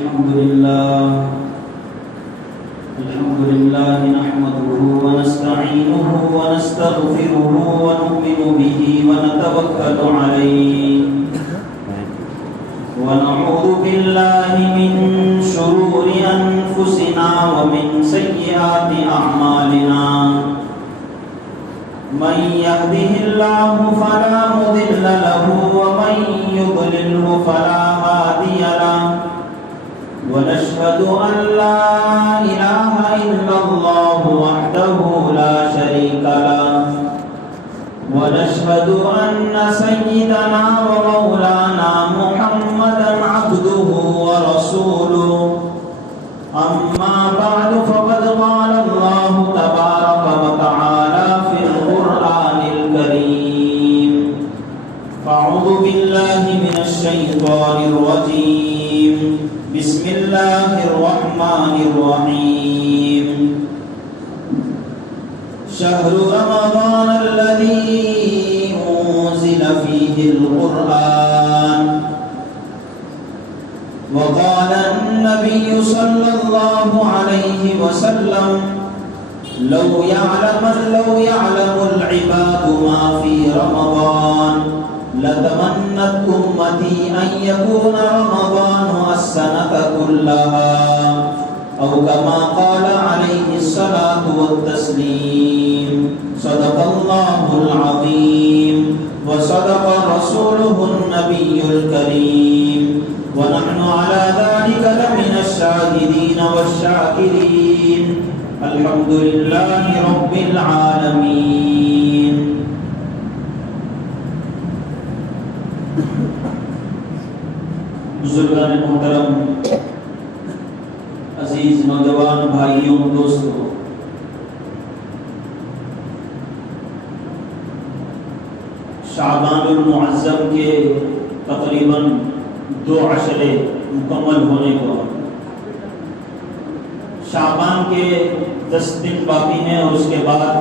الحمد لله نحمده ونستعينه ونستغفره ونؤمن به ونتوكل عليه ونعوذ بالله من شرور أنفسنا ومن سيئات أعمالنا من يهده الله فلا مضل له ومن يضلله فلا هادي له ونشهد أن لا إله إلا الله وحده لا شريك له ونشهد أن سيدنا ومولانا محمدا عبده ورسوله أما بعد فقد قال الله تبارك وتعالى في القرآن الكريم فأعوذ بالله من الشيطان الرجيم بسم الله الرحمن الرحيم شهر رمضان الذي أنزل فيه القرآن وقال النبي صلى الله عليه وسلم لو يعلم العباد ما في رمضان لتمنت أمتي أن يكون رمضان السنة كلها أو كما قال عليه الصلاة والتسليم صدق الله العظيم وصدق رسوله النبي الكريم ونحن على ذلك لمن الشاهدين والشاكرين الحمد لله رب العالمين. بزرگان محترم، عزیز نوجوان بھائیوں، دوستوں، شعبان المعظم کے تقریباً 2 عشرے مکمل ہونے کو، شعبان کے 10 دن باقی ہیں اور اس کے بعد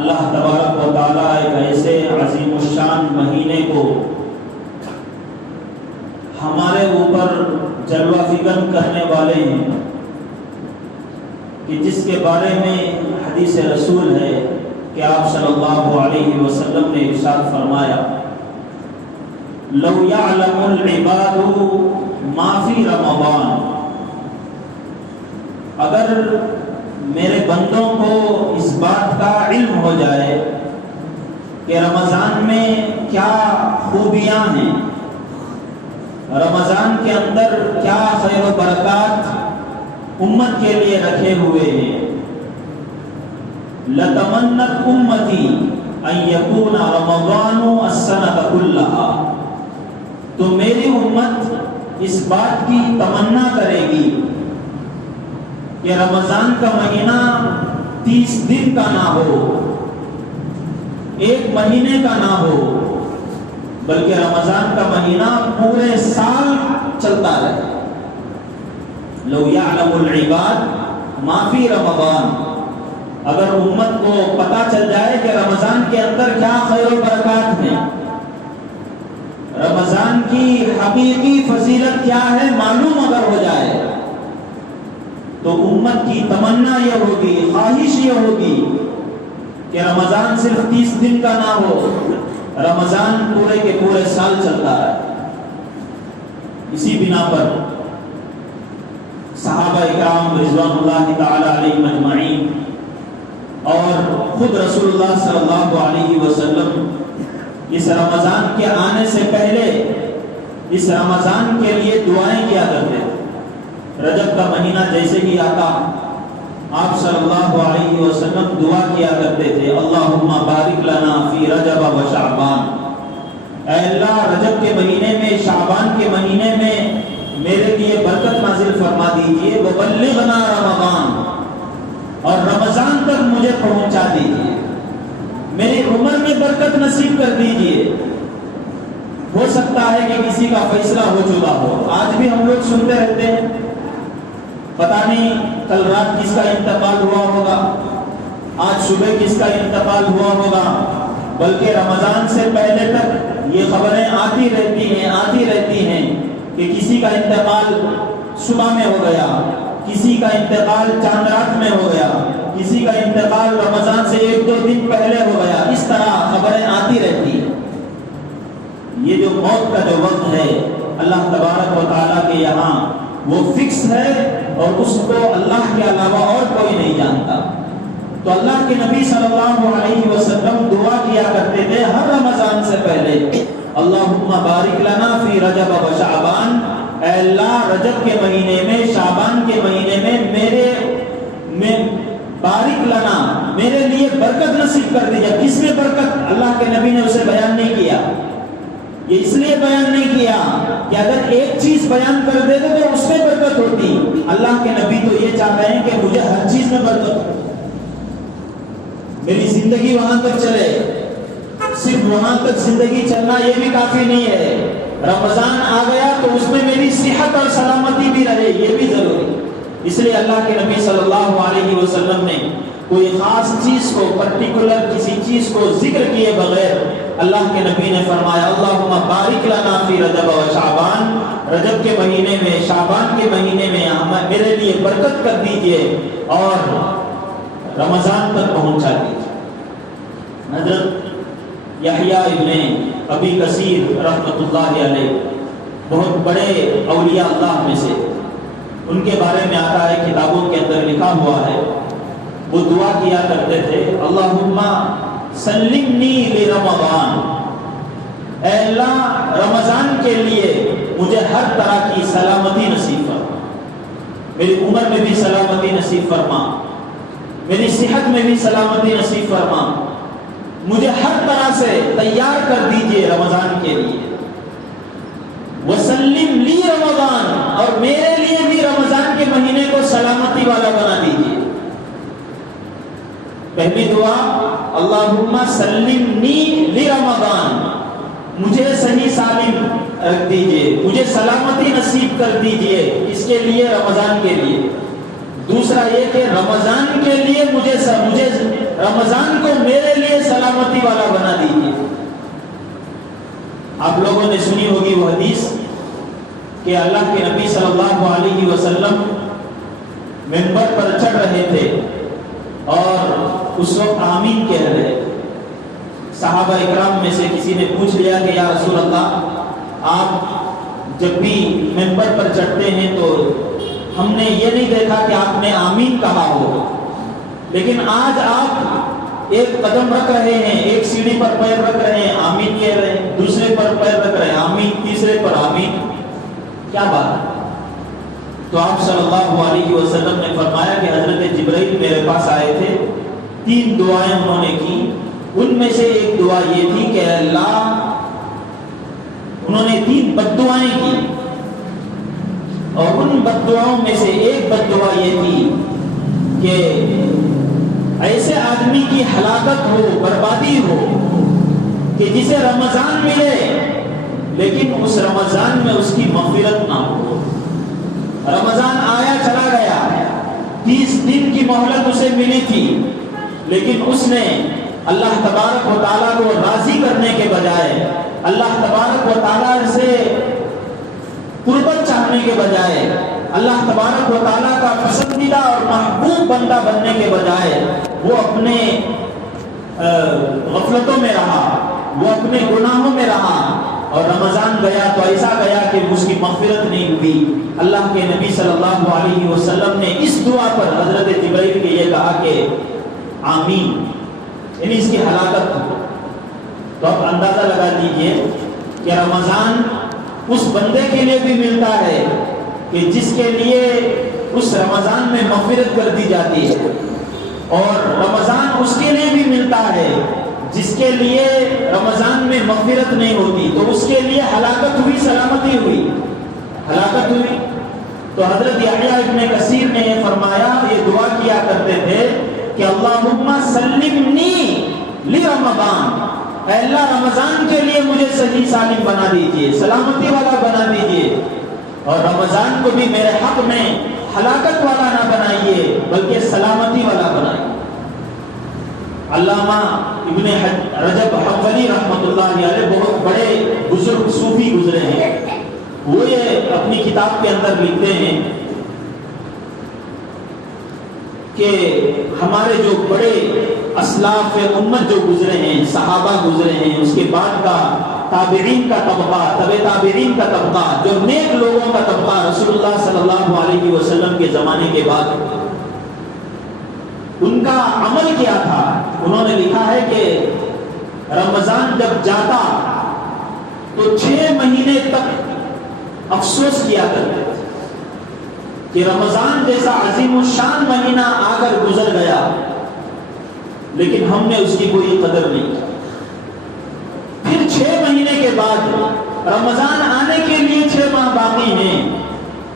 اللہ تبارک و تعالیٰ ایک ایسے عظیم الشان مہینے کو ہمارے اوپر جلوہ فکن کرنے والے ہیں کہ جس کے بارے میں حدیث رسول ہے کہ آپ صلی اللہ علیہ وسلم نے ارشاد فرمایا لو یعلم العباد ما فی رمضان، اگر میرے بندوں کو اس بات کا علم ہو جائے کہ رمضان میں کیا خوبیاں ہیں، رمضان کے اندر کیا خیر و برکات امت کے لیے رکھے ہوئے ہیں، لتمنت امتی ان یکون رمضان السنۃ کلھا، تو میری امت اس بات کی تمنا کرے گی کہ رمضان کا مہینہ 30 دن کا نہ ہو، 1 مہینے کا نہ ہو، بلکہ رمضان کا مہینہ پورے سال چلتا رہے. لو یعلم العباد ما فی رمضان، اگر امت کو پتہ چل جائے کہ رمضان کے اندر کیا خیر و برکات ہیں، رمضان کی حقیقی فضیلت کیا ہے معلوم اگر ہو جائے، تو امت کی تمنا یہ ہوگی، خواہش یہ ہوگی کہ رمضان صرف 30 دن کا نہ ہو، رمضان پورے کے پورے سال چلتا ہے. اسی بنا پر صحابہ اکرام رضوان اللہ تعالی علیہم اجمعین اور خود رسول اللہ صلی اللہ علیہ وسلم اس رمضان کے آنے سے پہلے اس رمضان کے لیے دعائیں کیا کرتے تھے. رجب کا مہینہ جیسے ہی آتا آپ صلی اللہ علیہ وسلم دعا کیا کرتے تھے اللہم بارک لنا فی رجب و شعبان، اے اللہ رجب کے مہینے میں، شعبان کے مہینے میں میرے لیے برکت نازل فرما دیجئے، وبلغنا رمضان، اور رمضان تک مجھے پہنچا دیجئے، میری عمر میں برکت نصیب کر دیجئے. ہو سکتا ہے کہ کسی کا فیصلہ ہو چکا ہو، آج بھی ہم لوگ سنتے رہتے ہیں پتہ نہیں کل رات کس کا انتقال ہوا ہوگا، آج صبح کس کا انتقال ہوا ہوگا، بلکہ رمضان سے پہلے تک یہ خبریں آتی رہتی ہیں کہ کسی کا انتقال صبح میں ہو گیا، کسی کا انتقال چاند رات میں ہو گیا، کسی کا انتقال رمضان سے 1-2 دن پہلے ہو گیا، اس طرح خبریں آتی رہتی. یہ جو موت کا جو وقت ہے اللہ تبارک و تعالیٰ کے یہاں وہ فکس ہے اور اس کو اللہ کے علاوہ اور کوئی نہیں جانتا. تو اللہ کے نبی صلی اللہ علیہ وسلم دعا کیا کرتے تھے ہر رمضان سے پہلے، اللہم بارک لنا فی رجب و شعبان، اے اللہ رجب کے مہینے میں، شعبان کے مہینے میں بارک لنا، میرے لیے برکت نصیب کر دیجیے. کس میں برکت؟ اللہ کے نبی نے اسے بیان نہیں کیا. یہ اس لیے بیان نہیں کیا کہ اگر ایک چیز بیان کر دیتے تو اس میں برکت ہوتی. اللہ کے نبی تو یہ چاہتے ہیں کہ مجھے ہر چیز میں برکت ہو، میری زندگی وہاں تک چلے. صرف وہاں تک زندگی چلنا یہ بھی کافی نہیں ہے، رمضان آ گیا تو اس میں میری صحت اور سلامتی بھی رہے، یہ بھی ضروری. اس لیے اللہ کے نبی صلی اللہ علیہ وسلم نے کوئی خاص چیز کو، پرٹیکولر کسی چیز کو ذکر کیے بغیر اللہ کے نبی نے فرمایا اللہم بارک لنا فی رجب و شعبان، رجب کے مہینے میں، شعبان کے مہینے میں میرے لیے برکت کر دیجئے اور رمضان تک پہنچا دیجئے. حضرت یحییٰ ابن ابی کثیر رحمۃ اللہ علیہ بہت بڑے اولیاء اللہ میں سے، ان کے بارے میں آتا ہے، کتابوں کے اندر لکھا ہوا ہے، وہ دعا کیا کرتے تھے اللہم سلمنی لرمضان، اے اللہ رمضان کے لیے مجھے ہر طرح کی سلامتی نصیب فرما، میری عمر میں بھی سلامتی نصیب فرما، میری صحت میں بھی سلامتی نصیب فرما، مجھے ہر طرح سے تیار کر دیجئے رمضان کے لیے. وسلم لی رمضان، اور میرے لیے بھی رمضان کے مہینے کو سلامتی والا بنا دیجئے. پہلی دعا اللہم سلمنی لرمضان، مجھے صحیح سالم رکھ دیجئے، مجھے سلامتی نصیب کر دیجئے اس کے لیے، رمضان کے لیے. دوسرا یہ کہ رمضان کے لیے مجھے رمضان کو میرے لیے سلامتی والا بنا دیجئے. آپ لوگوں نے سنی ہوگی وہ حدیث کہ اللہ کے نبی صلی اللہ علیہ وسلم منبر پر چڑھ رہے تھے اور اس وقت آمین کہہ رہے. صحابہ اکرام میں سے کسی نے پوچھ لیا کہ یا رسول اللہ، آپ جب بھی منبر پر چڑھتے ہیں تو ہم نے یہ نہیں دیکھا کہ آپ نے آمین کہا ہو، لیکن آج آپ ایک قدم رکھ رہے ہیں، ایک سیڑھی پر پیر رکھ رہے ہیں، آمین کہہ رہے ہیں، دوسرے پر پیر رکھ رہے ہیں، آمین، تیسرے پر آمین، کیا بات ہے؟ تو آپ صلی اللہ علیہ وسلم نے فرمایا کہ حضرت جبرائیل میرے پاس آئے تھے، 3 دعائیں انہوں نے کی، ان میں سے ایک دعا یہ تھی کہ اللہ، انہوں نے 3 بد دعائیں کی، اور ان بد دعاؤں میں سے ایک بد دعا یہ تھی کہ ایسے آدمی کی ہلاکت ہو، بربادی ہو کہ جسے رمضان ملے لیکن اس رمضان میں اس کی مغفرت نہ ہو. رمضان آیا چلا گیا، 30 دن کی مہلت اسے ملی تھی، لیکن اس نے اللہ تبارک و تعالیٰ کو راضی کرنے کے بجائے، اللہ تبارک و تعالیٰ سے قربت چاہنے کے بجائے، اللہ تبارک و تعالیٰ کا پسندیدہ اور محبوب بندہ بننے کے بجائے وہ اپنے غفلتوں میں رہا، وہ اپنے گناہوں میں رہا، اور رمضان گیا تو ایسا گیا کہ اس کی مغفرت نہیں ہوئی. اللہ کے نبی صلی اللہ علیہ وسلم نے اس دعا پر حضرت جبرائیل کے یہ کہا کہ آمین، یعنی اس کی ہلاکت ہو. تو اب اندازہ لگا دیجئے کہ رمضان اس بندے کے لیے بھی ملتا ہے کہ جس کے لیے اس رمضان میں مغفرت کر دی جاتی ہے، اور رمضان اس کے لیے بھی ملتا ہے جس کے لیے رمضان میں مغفرت نہیں ہوتی، تو اس کے لیے ہلاکت ہوئی، سلامتی ہوئی، ہلاکت ہوئی. تو حضرت یحییٰ ابن کثیر نے یہ فرمایا، یہ دعا کیا کرتے تھے کہ اللہم سلمنی لرمضان، اے اللہ رمضان کے لیے مجھے صحیح سالم بنا دیجئے، سلامتی والا بنا دیجئے، اور رمضان کو بھی میرے حق میں ہلاکت والا نہ بنائیے بلکہ سلامتی والا بنائیے. علامہ ابن رجب حنبلی رحمۃ اللہ علیہ بہت بڑے بزرگ صوفی گزرے ہیں. وہ یہ اپنی کتاب کے اندر لکھتے ہیں کہ ہمارے جو بڑے اسلاف امت جو گزرے ہیں، صحابہ گزرے ہیں، اس کے بعد کا تابعین کا طبقہ، تبع تابعین کا طبقہ، جو نیک لوگوں کا طبقہ رسول اللہ صلی اللہ علیہ وسلم کے زمانے کے بعد، ان کا عمل کیا تھا؟ انہوں نے لکھا ہے کہ رمضان جب جاتا تو 6 مہینے تک افسوس کیا کرتے تھے کہ رمضان جیسا عظیم الشان مہینہ آ کر گزر گیا، لیکن ہم نے اس کی کوئی قدر نہیں کی۔ پھر 6 مہینے کے بعد رمضان آنے کے لیے 6 ماہ باقی ہیں،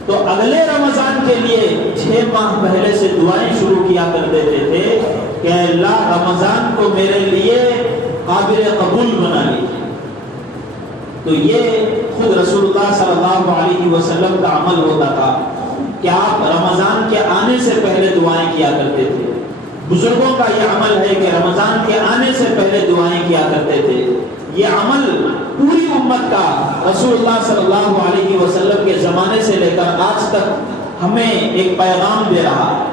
تو اگلے رمضان کے لیے 6 ماہ پہلے سے دعائیں شروع کیا کر دیتے تھے کہ اللہ رمضان کو میرے لیے قابل قبول بنا لیجیے۔ تو یہ خود رسول اللہ صلی اللہ علیہ وسلم کا عمل ہوتا تھا کہ آپ رمضان کے آنے سے پہلے دعائیں کیا کرتے تھے۔ بزرگوں کا یہ عمل ہے کہ رمضان کے آنے سے پہلے دعائیں کیا کرتے تھے۔ یہ عمل پوری امت کا رسول اللہ صلی اللہ علیہ وسلم کے زمانے سے لے کر آج تک ہمیں ایک پیغام دے رہا ہے،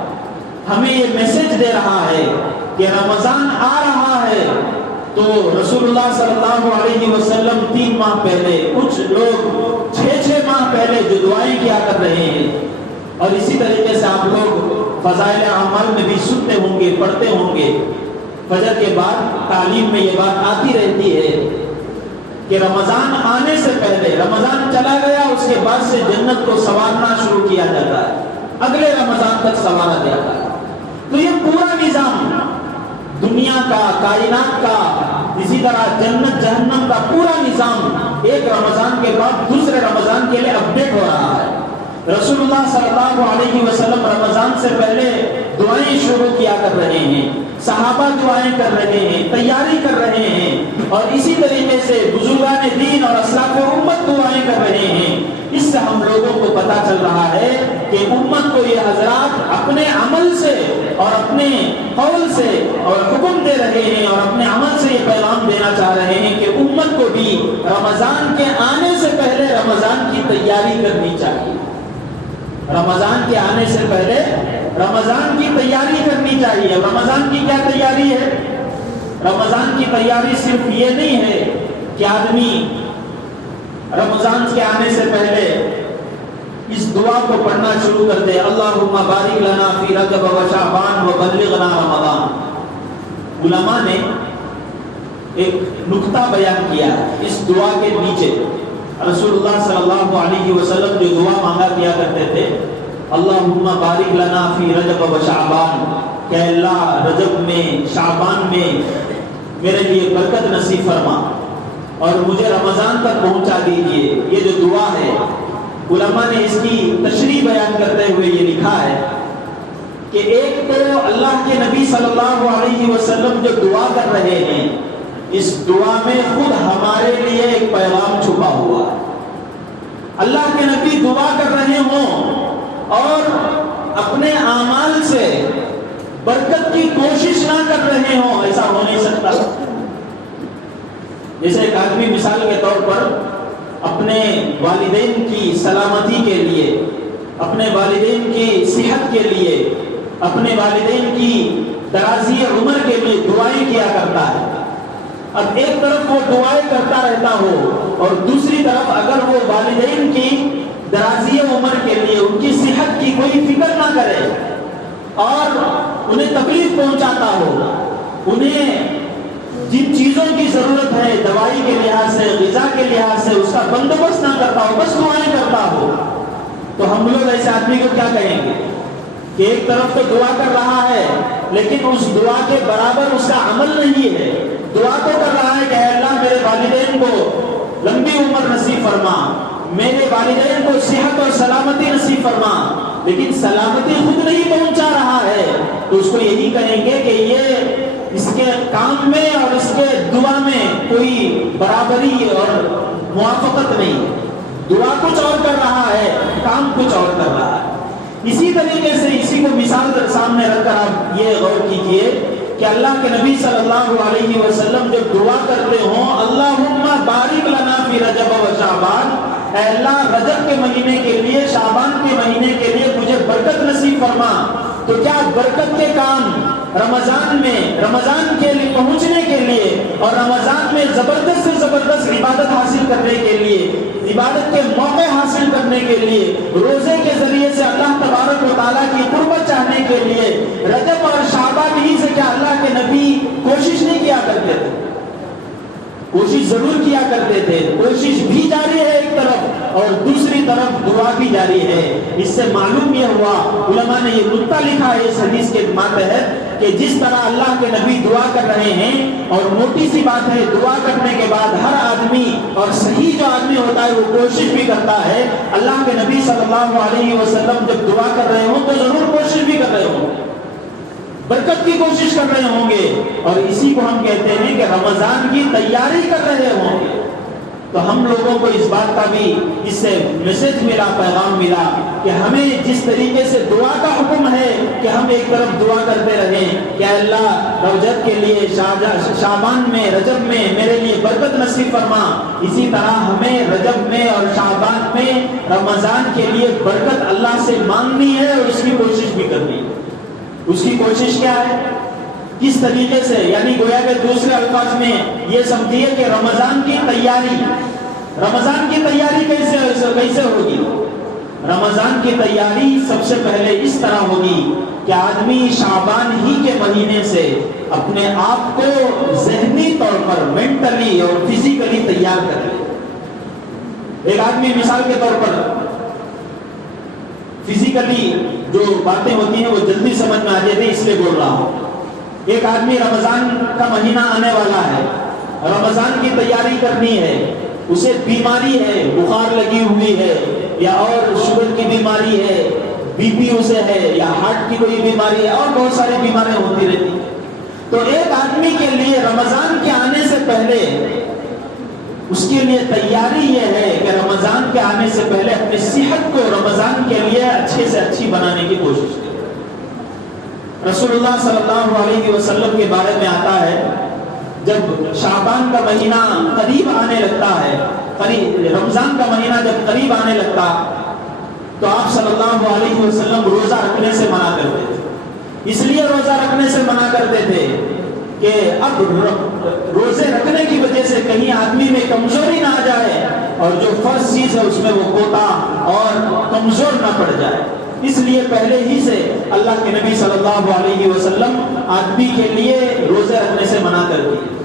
ہمیں یہ میسج دے رہا ہے کہ رمضان آ رہا ہے تو رسول اللہ صلی اللہ علیہ وسلم 3 ماہ پہلے، کچھ لوگ 6 ماہ پہلے جو دعائیں کیا کر رہے ہیں، اور اسی طریقے سے آپ لوگ فضائل اعمال میں بھی سنتے ہوں گے، پڑھتے ہوں گے، فجر کے بعد تعلیم میں یہ بات آتی رہتی ہے کہ رمضان آنے سے پہلے، رمضان چلا گیا اس کے بعد سے جنت کو سنوارنا شروع کیا جاتا ہے، اگلے رمضان تک سنوارا جاتا ہے۔ تو یہ پورا نظام دنیا کا، کائنات کا، اسی طرح جنت جہنم کا پورا نظام ایک رمضان کے بعد دوسرے رمضان کے لیے اپڈیٹ ہو رہا ہے۔ رسول اللہ صلی اللہ علیہ وسلم رمضان سے پہلے دعائیں شروع کیا کر رہے ہیں، صحابہ دعائیں کر رہے ہیں، تیاری کر رہے ہیں، اور اسی طریقے سے بزرگان دین اور اسلاف امت دعائیں کر رہے ہیں۔ اس سے ہم لوگوں کو پتہ چل رہا ہے کہ امت کو یہ حضرات اپنے عمل سے اور اپنے قول سے اور حکم دے رہے ہیں، اور اپنے عمل سے یہ پیغام دینا چاہ رہے ہیں کہ امت کو بھی رمضان کے آنے سے پہلے رمضان کی تیاری کرنی چاہیے۔ رمضان کے آنے سے پہلے رمضان کی تیاری کرنی چاہیے۔ رمضان کی کیا تیاری ہے؟ رمضان کی تیاری صرف یہ نہیں ہے کہ آدمی رمضان کے آنے سے پہلے اس دعا کو پڑھنا شروع کر دے، اللہم بارک لنا فی رجب و شعبان و بلغنا رمضان۔ علماء نے ایک نکتہ بیان کیا اس دعا کے نیچے۔ رسول اللہ صلی اللہ علیہ وسلم جو دعا مانگا کیا کرتے تھے، اللہم بارک لنا فی رجب و شعبان، کہ اللہ رجب میں، شعبان میں میرے لیے برکت نصیب فرما اور مجھے رمضان تک پہنچا دیجیے۔ یہ جو دعا ہے، علماء نے اس کی تشریح بیان کرتے ہوئے یہ لکھا ہے کہ ایک تو اللہ کے نبی صلی اللہ علیہ وسلم جو دعا کر رہے ہیں، اس دعا میں خود ہمارے لیے ایک پیغام چھپا ہوا ہے۔ اللہ کے نبی دعا کر رہے ہوں اور اپنے اعمال سے برکت کی کوشش نہ کر رہے ہوں، ایسا ہو نہیں سکتا۔ جیسے ایک آدمی مثال کے طور پر اپنے والدین کی سلامتی کے لیے، اپنے والدین کی صحت کے لیے، اپنے والدین کی درازی عمر کے لیے دعائیں کیا کرتا ہے۔ اب ایک طرف وہ دعائیں کرتا رہتا ہو اور دوسری طرف اگر وہ والدین کی درازی عمر کے لیے، ان کی صحت کی کوئی فکر نہ کرے اور انہیں تکلیف پہنچاتا ہو، انہیں جن چیزوں کی ضرورت ہے دوائی کے لحاظ سے، غذا کے لحاظ سے، اس کا بندوبست نہ کرتا ہو، بس دعائیں کرتا ہو، تو ہم لوگ ایسے آدمی کو کیا کہیں گے کہ ایک طرف تو دعا کر رہا ہے لیکن اس دعا کے برابر اس کا عمل نہیں ہے۔ دعا تو کر رہا ہے کہ اے اللہ میرے والدین کو لمبی عمر نصیب فرما، میرے والدین کو صحت اور سلامتی نصیب فرما، لیکن سلامتی خود نہیں پہنچا رہا ہے، تو اس کو یہی کہیں گے کہ یہ اس کے کام میں اور اس کے دعا میں کوئی برابری اور موافقت نہیں۔ دعا کچھ اور کر رہا ہے، کام کچھ اور کر رہا ہے۔ اسی طریقے سے اسی کو مثال سامنے رکھ کر آپ یہ غور کیجئے کہ اللہ کے نبی صلی اللہ علیہ وسلم جب دعا کرتے ہوں اللہم بارک لنا فی رجب و شعبان، اے اللہ رجب کے مہینے کے لیے، شعبان کے مہینے کے لیے مجھے برکت نصیب فرما۔ تو کیا برکت کے کام رمضان میں، رمضان کے لیے پہنچنے کے لیے اور رمضان میں زبردست سے زبردست عبادت حاصل کرنے کے لیے، عبادت کے موقع حاصل کرنے کے لیے، روزے کے ذریعے سے اللہ تبارک و تعالیٰ کی قربت چاہنے کے لیے رجب اور شعبان ہی سے کیا اللہ کے نبی کوشش نہیں کیا کرتے تھے؟ کوشش ضرور کیا کرتے تھے، کوشش بھی جاری ہے ایک طرف اور دوسری طرف دعا بھی جاری ہے۔ اس سے معلوم یہ ہوا، علماء نے یہ نکتہ لکھا ہے اس حدیث کے ماتحت، کہ جس طرح اللہ کے نبی دعا کر رہے ہیں، اور موٹی سی بات ہے دعا کرنے کے بعد ہر آدمی اور صحیح جو آدمی ہوتا ہے وہ کوشش بھی کرتا ہے۔ اللہ کے نبی صلی اللہ علیہ وسلم جب دعا کر رہے ہوں تو ضرور کوشش بھی کر رہے ہوں، برکت کی کوشش کر رہے ہوں گے، اور اسی کو ہم کہتے ہیں کہ رمضان کی تیاری کر رہے ہوں گے۔ تو ہم لوگوں کو اس بات کا بھی اس سے میسج ملا، پیغام ملا کہ ہمیں جس طریقے سے دعا کا حکم ہے کہ ہم ایک طرف دعا کرتے رہیں کہ اللہ رجب کے لیے، شعبان میں، رجب میں میرے لیے برکت نصیب فرما، اسی طرح ہمیں رجب میں اور شعبان میں رمضان کے لیے برکت اللہ سے مانگنی ہے اور اس کی کوشش بھی کرنی ہے۔ اس کی کوشش کیا ہے، کس طریقے سے، یعنی گویا کہ دوسرے الفاظ میں یہ سمجھیے کہ رمضان کی تیاری، رمضان کی تیاری کیسے ہوگی؟ رمضان کی تیاری سب سے پہلے اس طرح ہوگی کہ آدمی شعبان ہی کے مہینے سے اپنے آپ کو ذہنی طور پر، مینٹلی اور فزیکلی تیار کر لے۔ ایک آدمی مثال کے طور پر فزیکلی جو باتیں ہوتی ہیں وہ جلدی سمجھ میں آ جاتی ہے، اس لیے بول رہا ہوں۔ ایک آدمی رمضان کا مہینہ آنے والا ہے، رمضان کی تیاری کرنی ہے، اسے بیماری ہے، بخار لگی ہوئی ہے، یا اور شوگر کی بیماری ہے، بی پی اسے ہے، یا ہارٹ کی کوئی بیماری ہے، اور بہت ساری بیماریاں ہوتی رہتی ہیں۔ تو ایک آدمی کے لیے رمضان کے آنے سے پہلے اس کے لیے تیاری یہ ہے کہ رمضان کے آنے سے پہلے اپنی صحت کو رمضان کے لیے اچھے سے اچھی بنانے کی کوشش کرے۔ رسول اللہ صلی اللہ علیہ وسلم کے بارے میں آتا ہے، جب شعبان کا مہینہ قریب آنے لگتا ہے، رمضان کا مہینہ جب قریب آنے لگتا تو آپ صلی اللہ علیہ وسلم روزہ رکھنے سے منع کرتے تھے۔ اس لیے روزہ رکھنے سے منع کرتے تھے کہ اب روزے رکھنے کی وجہ سے کہیں آدمی میں کمزوری نہ آ جائے اور جو فرض چیز ہے اس میں وہ کوتا اور کمزور نہ پڑ جائے۔ اس لیے پہلے ہی سے اللہ کے نبی صلی اللہ علیہ وسلم آدمی کے لیے روزے رکھنے سے منع کر دیے۔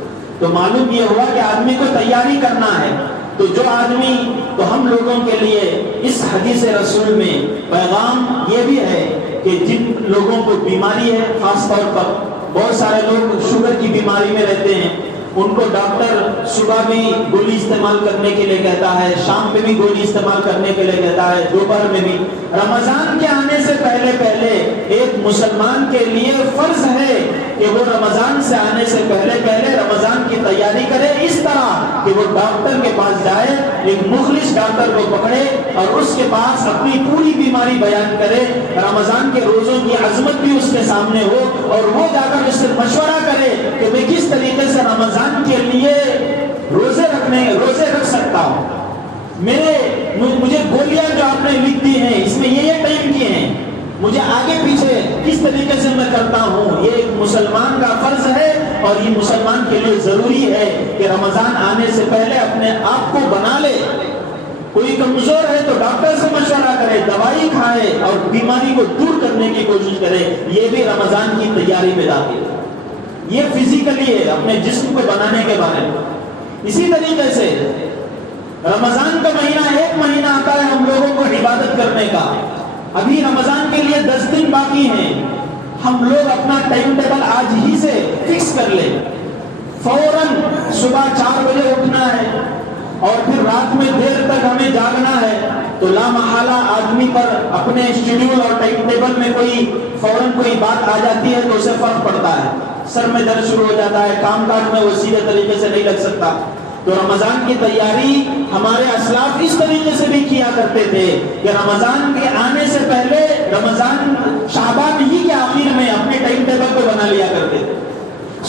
تو معلوم یہ ہوا کہ آدمی کو تیاری کرنا ہے۔ تو جو آدمی، تو ہم لوگوں کے لیے اس حدیث رسول میں پیغام یہ بھی ہے کہ جن لوگوں کو بیماری ہے، خاص طور پر بہت سارے لوگ شوگر کی بیماری میں رہتے ہیں، ان کو ڈاکٹر صبح بھی گولی استعمال کرنے کے لیے کہتا ہے، شام میں بھی گولی استعمال کرنے کے لیے کہتا ہے، دوپہر میں بھی۔ رمضان کے آنے سے پہلے ایک مسلمان کے لیے فرض ہے کہ وہ رمضان سے آنے سے پہلے رمضان کی تیاری کرے، اس طرح کہ وہ ڈاکٹر کے پاس جائے، ایک مخلص ڈاکٹر کو پکڑے اور اس کے پاس اپنی پوری بیماری بیان کرے، رمضان کے روزوں کی عظمت بھی اس کے سامنے ہو، اور وہ جا کر اس سے مشورہ کرے کہ میں کس طریقے سے رمضان کے لیے روزے رکھ سکتا ہوں۔ مجھے گولیاں جو آپ نے لکھ دی ہیں اس میں یہ ٹائم کی ہیں، مجھے آگے پیچھے کس طریقے سے میں کرتا ہوں۔ یہ ایک مسلمان کا فرض ہے اور یہ مسلمان کے لیے ضروری ہے کہ رمضان آنے سے پہلے اپنے آپ کو بنا لے۔ کوئی کمزور ہے تو ڈاکٹر سے مشورہ کرے، دوائی کھائے اور بیماری کو دور کرنے کی کوشش کرے۔ یہ بھی رمضان کی تیاری میں داخل ہے۔ یہ فزیکلی ہے، اپنے جسم کو بنانے کے بارے میں۔ اسی طریقے سے رمضان کا مہینہ ایک مہینہ آتا ہے ہم لوگوں کو عبادت کرنے کا۔ ابھی رمضان کے لیے 10 دن باقی ہیں، ہم لوگ اپنا ٹائم ٹیبل آج ہی سے فکس کر لیں۔ فوراً صبح 4 بجے اٹھنا ہے اور پھر رات میں دیر تک ہمیں جاگنا ہے، تو لا محالہ آدمی پر اپنے شیڈیول اور ٹائم ٹیبل میں فوراً کوئی بات آ جاتی ہے تو اسے فرق پڑتا ہے، سر میں درد شروع ہو جاتا ہے، کام کاج میں وہ سیدھے طریقے سے نہیں لگ سکتا۔ تو رمضان کی تیاری ہمارے اسلاف اس طریقے سے بھی کیا کرتے تھے کہ رمضان کے آنے سے پہلے، رمضان شعبان ہی کے آخر میں اپنے ٹائم ٹیبل کو بنا لیا کرتے تھے۔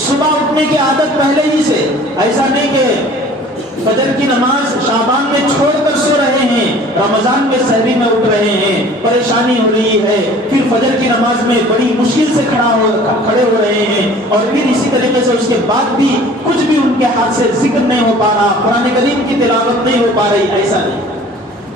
صبح اٹھنے کی عادت پہلے ہی سے، ایسا نہیں کہ فجر کی نماز شعبان میں چھوڑ کر سو رہے ہیں، رمضان میں سحری میں اٹھ رہے ہیں، پریشانی ہو رہی ہے، پھر فجر کی نماز میں بڑی مشکل سے کھڑے ہو رہے ہیں، اور پھر اسی طریقے سے اس کے بعد بھی کچھ بھی ان کے ہاتھ سے ذکر نہیں ہو پا رہا، قرآن کریم کی تلاوت نہیں ہو پا رہی، ایسا نہیں،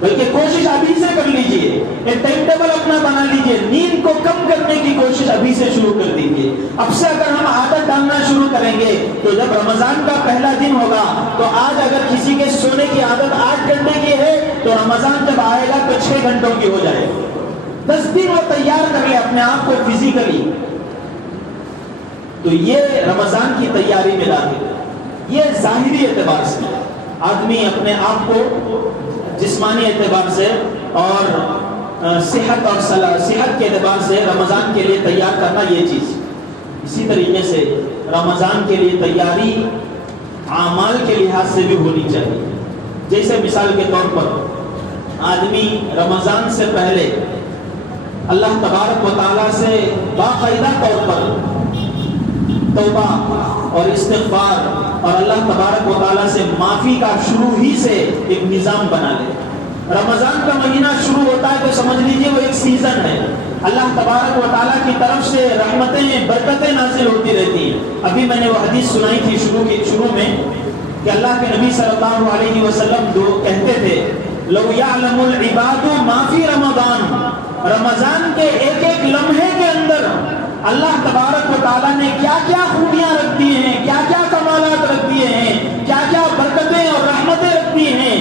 بلکہ کوشش ابھی سے کر لیجئے، ایک ٹائم ٹیبل اپنا بنا لیجئے، نیند کو کم کرنے کی کوشش ابھی سے شروع کر دیجئے۔ اب سے اگر ہم عادت ڈالنا شروع کریں گے تو جب رمضان کا پہلا دن ہوگا تو آج اگر کسی کے سونے کی عادت 8 گھنٹے کی ہے تو رمضان جب آئے گا تو 6 گھنٹوں کی ہو جائے گی۔ 10 دن وہ تیار کر لے اپنے آپ کو فزیکلی، تو یہ رمضان کی تیاری میں داخل، یہ ظاہری اعتبار سے آدمی اپنے آپ کو جسمانی اعتبار سے اور صحت کے اعتبار سے رمضان کے لیے تیار کرنا، یہ چیز۔ اسی طریقے سے رمضان کے لیے تیاری اعمال کے لحاظ سے بھی ہونی چاہیے۔ جیسے مثال کے طور پر آدمی رمضان سے پہلے اللہ تبارک و تعالیٰ سے باقاعدہ طور پر توبہ اور استغفار اور اللہ تبارک و تعالیٰ سے معافی کا شروع ہی سے ایک نظام بنا لے۔ رمضان کا مہینہ شروع ہوتا ہے تو سمجھ لیجئے وہ ایک سیزن ہے، اللہ تبارک و تعالیٰ کی طرف سے رحمتیں برکتیں نازل ہوتی رہتی ہیں۔ ابھی میں نے وہ حدیث سنائی تھی شروع میں کہ اللہ کے نبی صلی اللہ علیہ وسلم کہتے تھے لو یعلم العباد ما فی رمضان، رمضان کے ایک ایک لمحے کے اندر اللہ تبارک و تعالیٰ نے کیا کیا خوبیاں رکھ دی ہیں، کیا کیا کمالات رکھ دیے ہیں، کیا کیا برکتیں اور رحمتیں رکھ دی ہیں،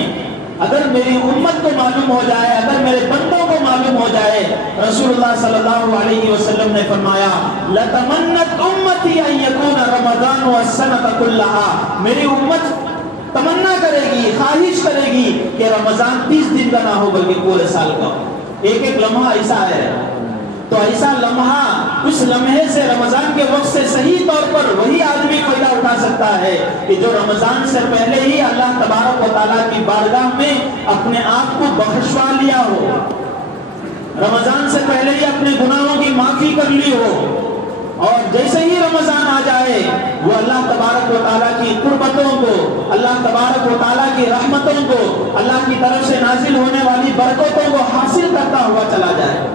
اگر میری امت کو معلوم ہو جائے، اگر میرے بندوں کو معلوم ہو جائے، رسول اللہ صلی اللہ علیہ وسلم نے فرمایا لَتَمَنَّتْ أُمَّتِي أَن يَكُونَ رَمَضَانُ وَالسَّنَةَ كُلَّهَا، میری امت تمنا کرے گی، خواہش کرے گی کہ رمضان 30 دن کا نہ ہو بلکہ پورے سال کا ہو۔ ایک ایک لمحہ ایسا ہے، تو ایسا لمحہ، اس لمحے سے رمضان کے وقت سے صحیح طور پر وہی آدمی فائدہ اٹھا سکتا ہے کہ جو رمضان سے پہلے ہی اللہ تبارک و تعالیٰ کی بارگاہ میں اپنے آپ کو بخشوا لیا ہو، رمضان سے پہلے ہی اپنے گناہوں کی معافی کر لی ہو، اور جیسے ہی رمضان آ جائے وہ اللہ تبارک و تعالیٰ کی قربتوں کو، اللہ تبارک و تعالیٰ کی رحمتوں کو، اللہ کی طرف سے نازل ہونے والی برکتوں کو حاصل کرتا ہوا چلا جائے۔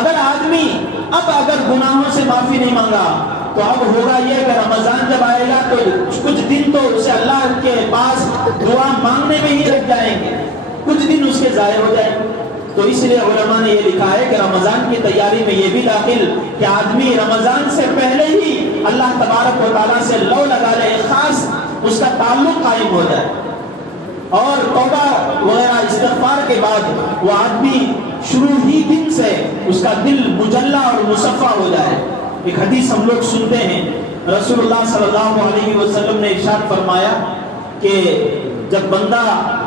اگر آدمی اگر گناہوں سے معافی نہیں مانگا تو اب ہوگا یہ کہ رمضان جب آئے گا تو کچھ دن تو اسے اللہ کے پاس دعا مانگنے میں ہی لگ جائیں گے، کچھ دن اس کے ضائع ہو جائیں گے۔ تو اس لیے علماء نے یہ لکھا ہے کہ رمضان کی تیاری میں یہ بھی داخل کہ آدمی رمضان سے پہلے ہی اللہ تبارک و تعالیٰ سے لو لگا لے، خاص اس کا تعلق قائم ہو جائے، اور توبہ وغیرہ استغفار کے بعد وہ آدمی شروع ہی دن سے اس کا دل مجلہ اور مصفہ ہو جائے۔ ایک حدیث ہم لوگ سنتے ہیں، رسول اللہ صلی اللہ علیہ وسلم نے ارشاد فرمایا کہ جب بندہ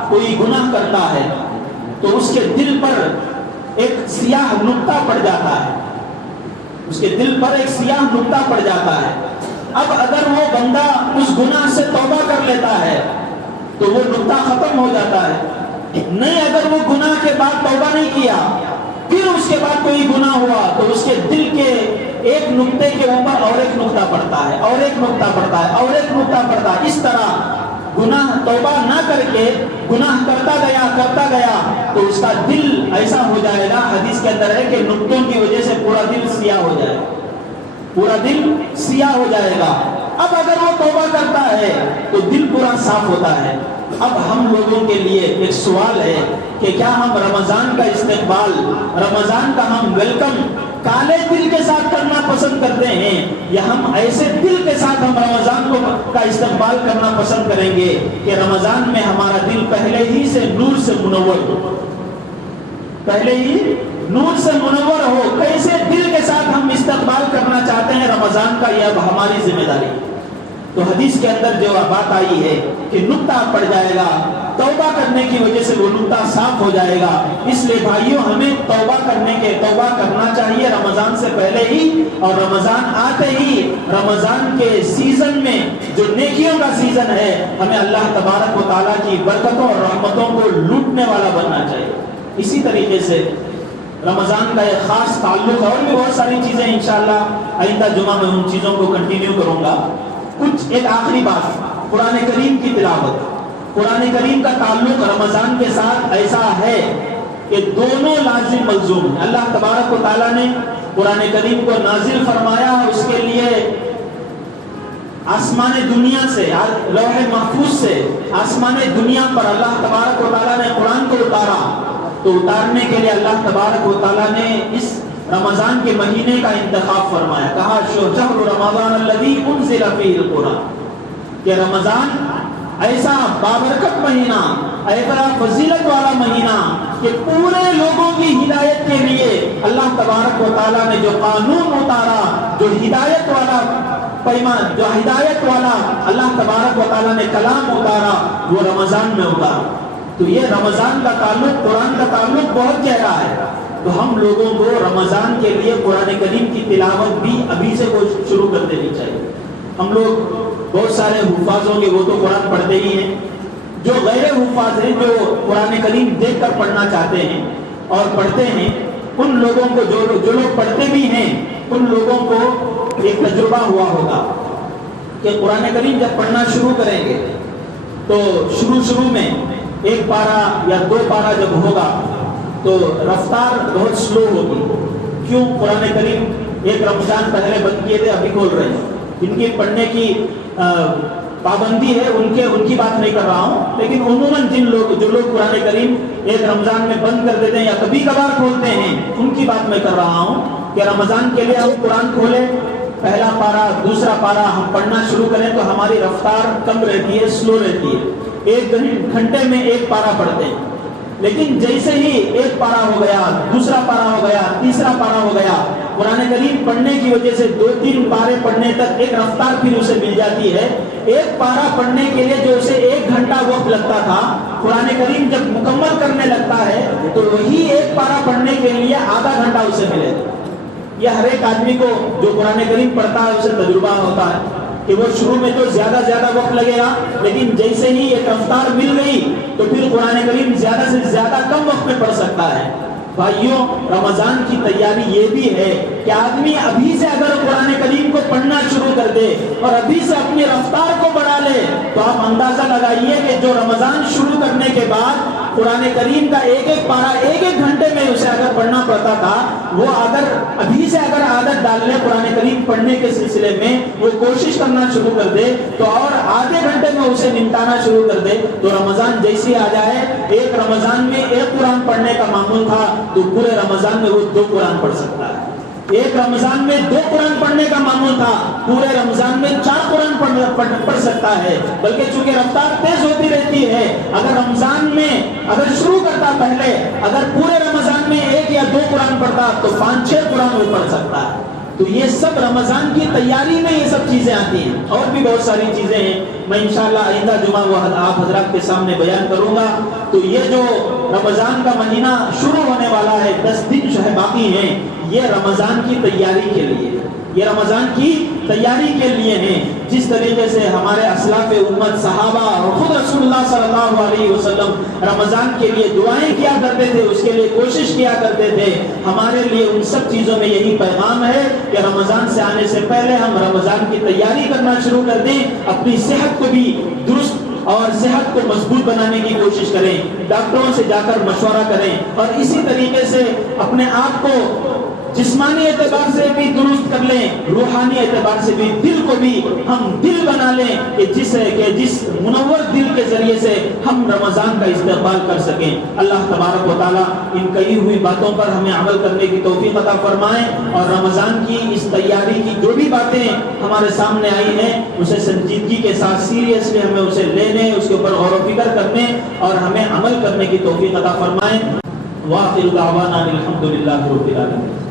کوئی گناہ کرتا ہے تو اس کے دل پر ایک سیاہ نقطہ پڑ جاتا ہے، اس کے دل پر ایک سیاہ نقطہ پڑ جاتا ہے۔ اب اگر وہ بندہ اس گناہ سے توبہ کر لیتا ہے تو وہ نقطہ ختم ہو جاتا ہے، نہیں اگر وہ گناہ کے بعد توبہ نہیں کیا، پھر اس کے بعد کوئی گناہ ہوا تو اس کے دل کے ایک نقطے کے اوپر اور ایک نقطہ پڑتا ہے، اور ایک نقطہ پڑتا ہے، اور ایک نقطہ پڑتا ہے۔ اس طرح گناہ توبہ نہ کر کے گناہ کرتا گیا تو اس کا دل ایسا ہو جائے گا، حدیث کے اندر ہے کہ نقطوں کی وجہ سے پورا دل سیاہ ہو جائے گا، پورا دل سیاہ ہو جائے گا۔ اب اگر وہ توبہ کرتا ہے تو دل پورا صاف ہوتا ہے۔ اب ہم لوگوں کے لیے ایک سوال ہے کہ کیا ہم رمضان کا استقبال، رمضان کا ہم ویلکم کالے دل کے ساتھ کرنا پسند کرتے ہیں، یا ہم ایسے دل کے ساتھ ہم رمضان کا استقبال کرنا پسند کریں گے کہ رمضان میں ہمارا دل پہلے ہی سے نور سے منور ہو، پہلے ہی نور سے منور ہو۔ کیسے دل کے ساتھ ہم استقبال کرنا چاہتے ہیں رمضان کا، یہ اب ہماری ذمہ داری۔ تو حدیث کے اندر جو بات آئی ہے کہ نقطہ پڑ جائے گا، توبہ کرنے کی وجہ سے وہ نقطہ صاف ہو جائے گا۔ اس لیے بھائیوں ہمیں توبہ کرنا چاہیے رمضان سے پہلے ہی، اور رمضان آتے ہی رمضان کے سیزن میں جو نیکیوں کا سیزن ہے، ہمیں اللہ تبارک و تعالیٰ کی برکتوں اور رحمتوں کو لوٹنے والا بننا چاہیے۔ اسی طریقے سے رمضان کا ایک خاص تعلق، اور بھی بہت ساری چیزیں انشاءاللہ آئندہ جمعہ میں ان چیزوں کو کنٹینیو کروں گا۔ کچھ ایک آخری بات، قرآن کریم کی تلاوت۔ قرآن کریم کا تعلق رمضان کے ساتھ ایسا ہے کہ دونوں لازم ملزوم ہیں۔ اللہ تبارک و تعالیٰ نے قرآن کریم کو نازل فرمایا، اس کے لیے آسمان دنیا سے، لوح محفوظ سے آسمان دنیا پر اللہ تبارک و تعالیٰ نے قرآن کو اتارا، تو اتارنے کے لیے اللہ تبارک و تعالیٰ نے اس رمضان کے مہینے کا انتخاب فرمایا، کہا شہر رمضان الذی انزل فیہ القرآن، کہ رمضان ایسا بابرکت مہینہ، ایسا فضیلت والا مہینہ کہ پورے لوگوں کی ہدایت کے لیے اللہ تبارک و تعالیٰ نے جو قانون اتارا، جو ہدایت والا پیمان، جو ہدایت والا اللہ تبارک و تعالیٰ نے کلام اتارا، وہ رمضان میں اتارا۔ تو یہ رمضان کا تعلق، قرآن کا تعلق بہت گہرا ہے۔ تو ہم لوگوں کو رمضان کے لیے قرآن کریم کی تلاوت بھی ابھی سے شروع کر دینی چاہیے۔ ہم لوگ بہت سارے حفاظ ہوں گے، وہ تو قرآن پڑھتے ہی ہیں، جو غیر حفاظ ہیں، جو قرآن کریم دیکھ کر پڑھنا چاہتے ہیں اور پڑھتے ہیں، ان لوگوں کو جو لوگ پڑھتے بھی ہیں، ان لوگوں کو ایک تجربہ ہوا ہوگا کہ قرآن کریم جب پڑھنا شروع کریں گے تو شروع میں ایک پارہ یا دو پارہ جب ہوگا تو رفتار بہت سلو ہوگی۔ کیوں؟ قرآن کریم ایک رمضان پہلے بند کیے تھے، ابھی کھول رہے ہیں۔ ان کی پڑھنے کی پابندی ہے، ان کی بات نہیں کر رہا ہوں، لیکن عموماً جو لوگ قرآن کریم ایک رمضان میں بند کر دیتے ہیں یا کبھی کبھار کھولتے ہیں، ان کی بات میں کر رہا ہوں کہ رمضان کے لیے ہم قرآن کھولیں، پہلا پارہ دوسرا پارہ ہم پڑھنا شروع کریں تو ہماری رفتار کم رہتی ہے، سلو رہتی ہے، ایک گھنٹے میں ایک پارہ پڑھتے ہیں۔ لیکن جیسے ہی ایک پارہ ہو گیا، دوسرا پارہ ہو گیا، تیسرا پارہ ہو گیا، قرآن کریم پڑھنے کی وجہ سے 2-3 پارے پڑھنے تک ایک رفتار پھر اسے مل جاتی ہے۔ ایک پارہ پڑھنے کے لیے جو اسے 1 گھنٹہ وقت لگتا تھا، قرآن کریم جب مکمل کرنے لگتا ہے تو وہی ایک پارہ پڑھنے کے لیے آدھا گھنٹہ اسے ملے گا۔ یہ ہر ایک آدمی کو جو قرآن کریم پڑھتا ہے اسے تجربہ ہوتا ہے کہ وہ شروع میں تو زیادہ وقت لگے گا، لیکن جیسے ہی ایک رفتار مل گئی تو پھر قرآن کریم زیادہ سے زیادہ کم وقت میں پڑھ سکتا ہے۔ بھائیوں، رمضان کی تیاری یہ بھی ہے کہ آدمی ابھی سے اگر قرآن کریم کو پڑھنا شروع کر دے اور ابھی سے اپنی رفتار کو بڑھا لے تو آپ اندازہ لگائیے کہ جو رمضان شروع کرنے کے بعد قرآن کریم کا ایک پارہ 1 گھنٹے میں اسے اگر پڑھنا پڑتا تھا، وہ اگر ابھی سے عادت ڈال لے قرآن کریم پڑھنے کے سلسلے میں، وہ کوشش کرنا شروع کر دے تو اور آدھے گھنٹے میں اسے نمٹانا شروع کر دے تو رمضان جیسے آ جائے، ایک رمضان میں 1 قرآن پڑھنے کا معمول تھا تو پورے رمضان میں وہ 2 قرآن پڑھ سکتا ہے۔ ایک رمضان میں 2 قرآن پڑھنے کا معمول تھا، پورے رمضان میں 4 قرآن پڑھ سکتا ہے، بلکہ چونکہ رفتار تیز ہوتی رہتی ہے، اگر رمضان میں اگر شروع کرتا پہلے، اگر پورے رمضان میں 1 یا 2 قرآن پڑھتا تو 5-6 قرآن وہ پڑھ سکتا ہے۔ تو یہ سب رمضان کی تیاری میں یہ سب چیزیں آتی ہیں، اور بھی بہت ساری چیزیں ہیں، میں انشاءاللہ آئندہ جمعہ وہ آپ حضرات کے سامنے بیان کروں گا۔ تو یہ جو رمضان کا مہینہ شروع ہونے والا ہے، 10 دن جو ہے باقی ہیں، یہ رمضان کی تیاری کے لیے، یہ رمضان کی تیاری کے لیے ہیں۔ جس طریقے سے ہمارے اسلاف امت، صحابہ اور خود رسول اللہ صلی اللہ علیہ وسلم رمضان کے لیے دعائیں کیا کرتے تھے، اس کے لیے کوشش کیا کرتے تھے، ہمارے لیے ان سب چیزوں میں یہی پیغام ہے کہ رمضان سے آنے سے پہلے ہم رمضان کی تیاری کرنا شروع کر دیں، اپنی صحت کو بھی درست اور صحت کو مضبوط بنانے کی کوشش کریں، ڈاکٹروں سے جا کر مشورہ کریں، اور اسی طریقے سے اپنے آپ کو جسمانی اعتبار سے بھی درست کر لیں، روحانی اعتبار سے بھی، دل کو بھی ہم دل بنا لیں کہ جس منور دل کے ذریعے سے ہم رمضان کا استقبال کر سکیں۔ اللہ تبارک و تعالیٰ ان کہی ہوئی باتوں پر ہمیں عمل کرنے کی توفیق عطا فرمائیں، اور رمضان کی اس تیاری کی جو بھی باتیں ہمارے سامنے آئی ہیں اسے سنجیدگی کے ساتھ سیریسلی ہمیں اسے لینے، اس کے اوپر غور و فکر کرنے اور ہمیں عمل کرنے کی توفیق عطا فرمائیں۔ وآخر دعوانا الحمدللہ رب العالمین۔